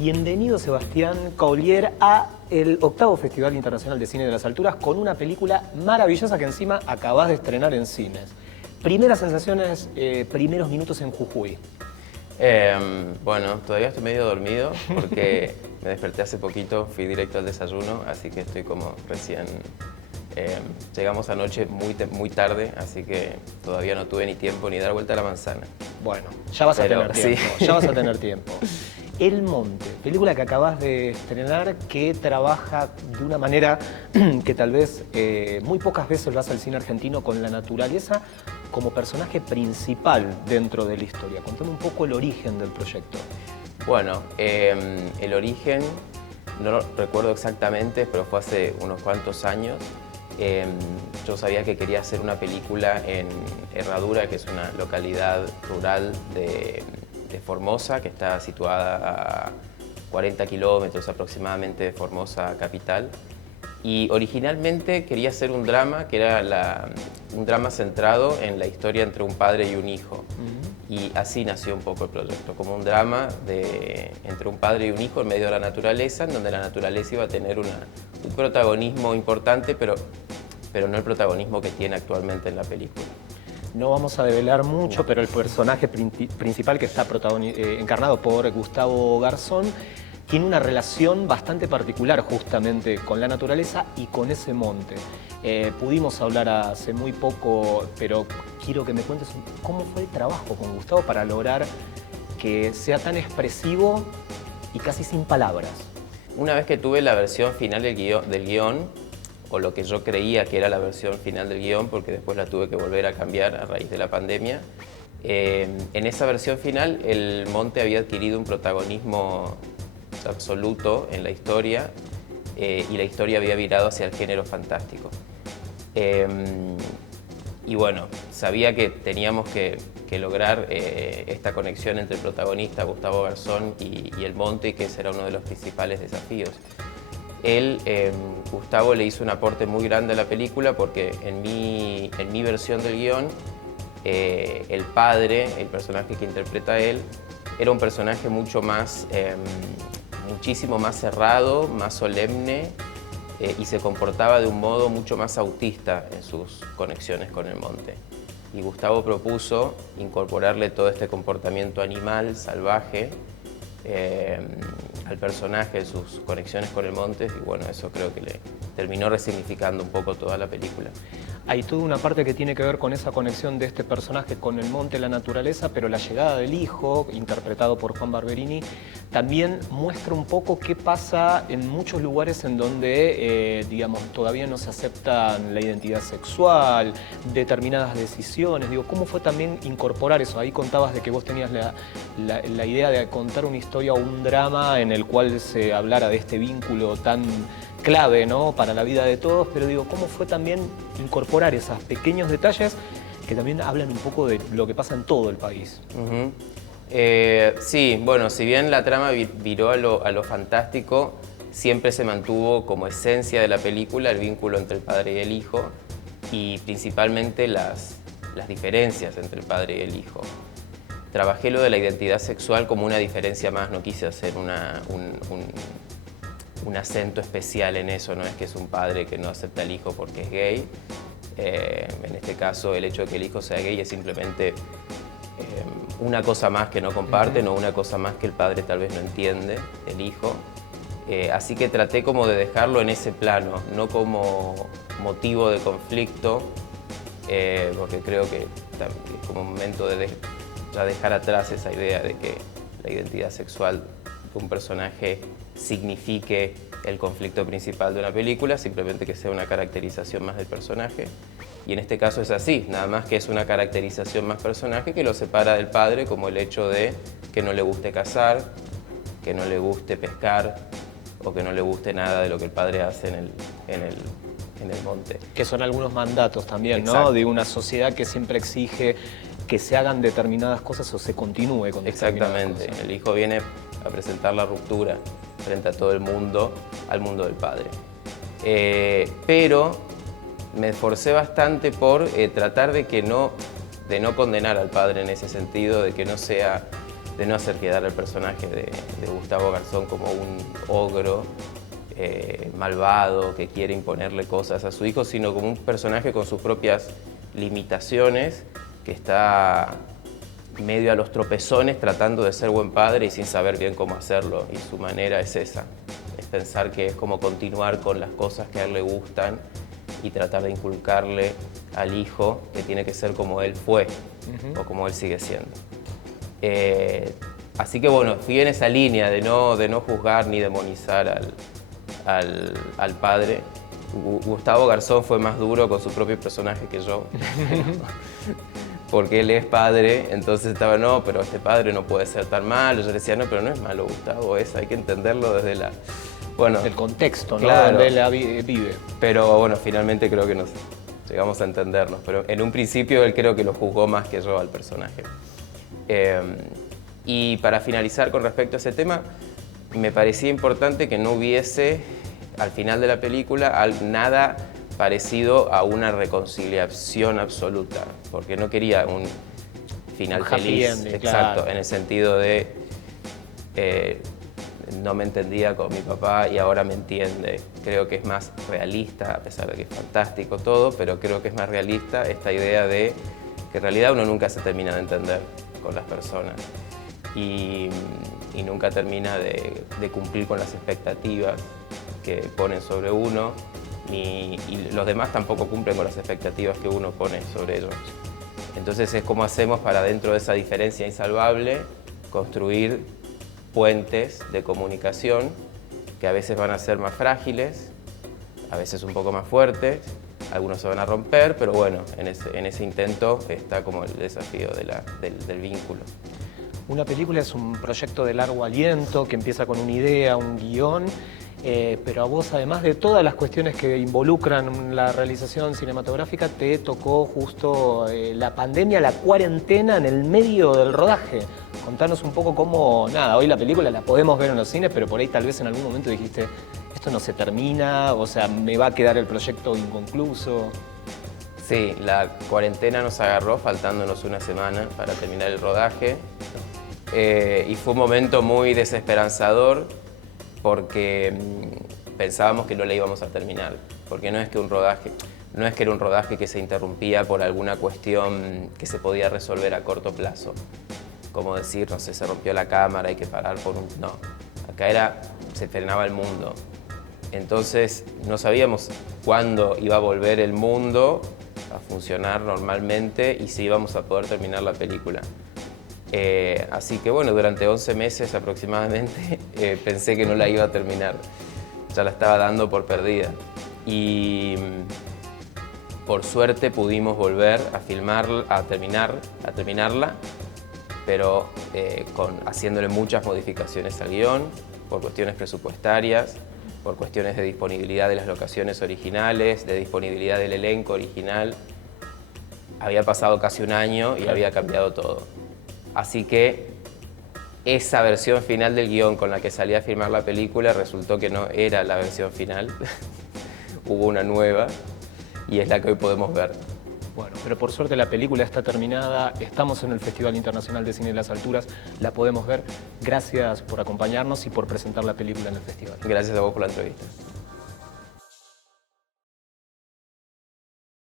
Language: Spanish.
Bienvenido, Sebastián Caulier, a el 8º Festival Internacional de Cine de las Alturas con una película maravillosa que encima acabás de estrenar en cines. Primeras sensaciones, primeros minutos en Jujuy. Bueno, todavía estoy medio dormido porque me desperté hace poquito, fui directo al desayuno, así que estoy como recién... llegamos anoche muy tarde, así que todavía no tuve ni tiempo ni dar vuelta a la manzana. Bueno, ya vas a tener tiempo, sí. ya vas a tener tiempo. El Monte, película que acabas de estrenar, que trabaja de una manera que tal vez muy pocas veces lo hace el cine argentino, con la naturaleza como personaje principal dentro de la historia. Contame un poco el origen del proyecto. Bueno, el origen, no lo recuerdo exactamente, pero fue hace unos cuantos años. Yo sabía que quería hacer una película en Herradura, que es una localidad rural de Formosa, que está situada a 40 kilómetros aproximadamente de Formosa capital. Y originalmente quería hacer un drama que era un drama centrado en la historia entre un padre y un hijo. Y así nació un poco el proyecto, como un drama entre un padre y un hijo en medio de la naturaleza, en donde la naturaleza iba a tener un protagonismo importante, pero no el protagonismo que tiene actualmente en la película. No vamos a develar mucho, pero el personaje principal, que está encarnado por Gustavo Garzón, tiene una relación bastante particular justamente con la naturaleza y con ese monte. Pudimos hablar hace muy poco, pero quiero que me cuentes cómo fue el trabajo con Gustavo para lograr que sea tan expresivo y casi sin palabras. Una vez que tuve la versión final del guión, o lo que yo creía que era la versión final del guión, porque después la tuve que volver a cambiar a raíz de la pandemia, en esa versión final el monte había adquirido un protagonismo absoluto en la historia y la historia había virado hacia el género fantástico. Y bueno, sabía que teníamos que lograr esta conexión entre el protagonista, Gustavo Garzón, y el monte, y que ese era uno de los principales desafíos. Gustavo le hizo un aporte muy grande a la película porque en mi versión del guión, el padre, el personaje que interpreta él, era un personaje muchísimo más cerrado, más solemne, y se comportaba de un modo mucho más autista en sus conexiones con el monte. Y Gustavo propuso incorporarle todo este comportamiento animal, salvaje, al personaje, en sus conexiones con el monte, y bueno, eso creo que le terminó resignificando un poco toda la película. Hay toda una parte que tiene que ver con esa conexión de este personaje con el monte, la naturaleza, pero la llegada del hijo, interpretado por Juan Barberini, también muestra un poco qué pasa en muchos lugares en donde, digamos, todavía no se acepta la identidad sexual, determinadas decisiones. Digo, ¿cómo fue también incorporar eso? Ahí contabas de que vos tenías la idea de contar una historia o un drama en el cual se hablara de este vínculo tan clave, ¿no?, para la vida de todos, pero digo, ¿cómo fue también incorporar esos pequeños detalles que también hablan un poco de lo que pasa en todo el país? Sí, bueno, si bien la trama viró a lo fantástico, siempre se mantuvo como esencia de la película el vínculo entre el padre y el hijo, y principalmente las diferencias entre el padre y el hijo. Trabajé lo de la identidad sexual como una diferencia más, no quise hacer un acento especial en eso, no es que es un padre que no acepta al hijo porque es gay. En este caso, el hecho de que el hijo sea gay es simplemente una cosa más que no comparten o una cosa más que el padre tal vez no entiende, el hijo. Así que traté como de dejarlo en ese plano, no como motivo de conflicto, porque creo que es como momento de ya dejar atrás esa idea de que la identidad sexual de un personaje signifique el conflicto principal de una película, simplemente que sea una caracterización más del personaje. Y en este caso es así, nada más que es una caracterización más personaje que lo separa del padre, como el hecho de que no le guste cazar, que no le guste pescar o que no le guste nada de lo que el padre hace en el monte. Que son algunos mandatos también, ¿no?, Exacto. de una sociedad que siempre exige que se hagan determinadas cosas o se continúe con determinadas Exactamente, cosas. el hijo viene a presentar la ruptura frente a todo el mundo, al mundo del padre. Pero me esforcé bastante por tratar de no condenar al padre en ese sentido, de que no sea no hacer quedar al personaje de Gustavo Garzón como un ogro malvado que quiere imponerle cosas a su hijo, sino como un personaje con sus propias limitaciones, que está medio a los tropezones tratando de ser buen padre y sin saber bien cómo hacerlo, y su manera es esa, es pensar que es como continuar con las cosas que a él le gustan y tratar de inculcarle al hijo que tiene que ser como él fue o como él sigue siendo. Así que bueno, fui en esa línea de no juzgar ni demonizar al padre. Gustavo Garzón fue más duro con su propio personaje que yo, porque él es padre, entonces estaba, no, pero este padre no puede ser tan malo. Yo le decía, no, pero no es malo, Gustavo, hay que entenderlo desde el contexto, ¿no? Claro, donde él vive. Pero bueno, finalmente creo que nos llegamos a entendernos, pero en un principio él creo que lo juzgó más que yo al personaje. Y para finalizar con respecto a ese tema, me parecía importante que no hubiese, al final de la película, nada parecido a una reconciliación absoluta, porque no quería un final feliz, ending, exacto, claro. en el sentido de no me entendía con mi papá y ahora me entiende. Creo que es más realista, a pesar de que es fantástico todo, pero creo que es más realista esta idea de que en realidad uno nunca se termina de entender con las personas y nunca termina de cumplir con las expectativas que ponen sobre uno, y los demás tampoco cumplen con las expectativas que uno pone sobre ellos. Entonces es como hacemos para, dentro de esa diferencia insalvable, construir puentes de comunicación que a veces van a ser más frágiles, a veces un poco más fuertes, algunos se van a romper, pero bueno, en ese intento está como el desafío del vínculo. Una película es un proyecto de largo aliento que empieza con una idea, un guión, pero a vos, además de todas las cuestiones que involucran la realización cinematográfica, te tocó justo la pandemia, la cuarentena en el medio del rodaje. Contanos un poco cómo, hoy la película la podemos ver en los cines, pero por ahí tal vez en algún momento dijiste, esto no se termina, o sea, me va a quedar el proyecto inconcluso. Sí, la cuarentena nos agarró faltándonos una semana para terminar el rodaje, y fue un momento muy desesperanzador porque pensábamos que no la íbamos a terminar, porque no es que era un rodaje que se interrumpía por alguna cuestión que se podía resolver a corto plazo, como decir, no sé, se rompió la cámara, hay que parar por un... No, acá se frenaba el mundo. Entonces no sabíamos cuándo iba a volver el mundo a funcionar normalmente y si íbamos a poder terminar la película. Así que bueno, durante 11 meses aproximadamente pensé que no la iba a terminar. Ya la estaba dando por perdida. Y por suerte pudimos volver a filmarla, a terminarla, pero haciéndole muchas modificaciones al guión, por cuestiones presupuestarias, por cuestiones de disponibilidad de las locaciones originales, de disponibilidad del elenco original. Había pasado casi un año y había cambiado todo. Así que esa versión final del guión con la que salí a filmar la película resultó que no era la versión final. Hubo una nueva y es la que hoy podemos ver. Bueno, pero por suerte la película está terminada, estamos en el Festival Internacional de Cine de las Alturas, la podemos ver. Gracias por acompañarnos y por presentar la película en el festival. Gracias a vos por la entrevista.